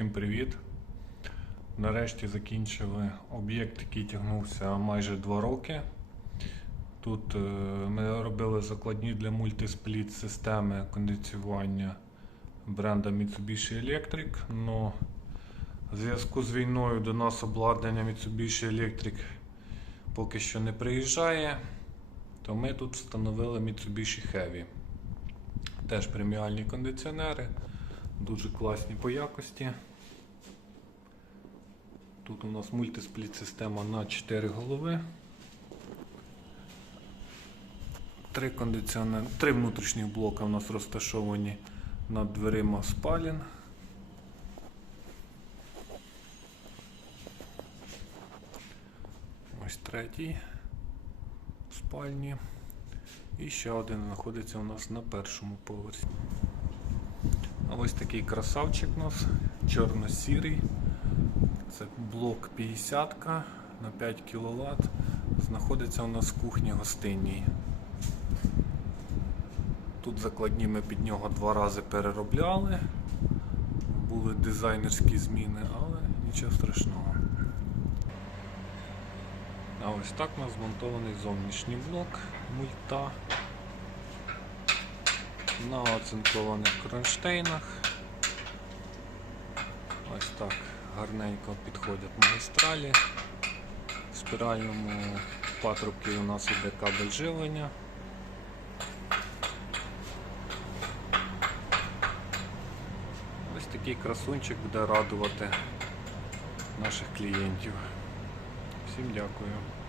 Всім привіт! Нарешті закінчили об'єкт, який тягнувся майже 2 роки. Тут е, ми робили закладні для мультиспліт системи кондиціювання бренда Mitsubishi Electric. Но в зв'язку з війною до нас обладнання Mitsubishi Electric поки що не приїжджає, то ми тут встановили Mitsubishi Heavy. Теж преміальні кондиціонери, дуже класні по якості. Тут у нас мультиспліт система на 4 голови. Три кондиціонери, три внутрішніх блока у нас розташовані над дверима спалін. Ось третій в спальні. І ще один знаходиться у нас на першому поверсі. А ось такий красавчик у нас, чорно-сірий. Це блок 50 на 5 кВт. Знаходиться у нас в кухні гостинній. Тут закладні ми під нього два рази переробляли. Були дизайнерські зміни, але нічого страшного. А ось так у нас змонтований зовнішній блок мульта на оцинкованих кронштейнах. Ось так гарненько підходять магістралі. В спіральному патрубці у нас іде кабель живлення. Ось такий красунчик буде радувати наших клієнтів. Всім дякую.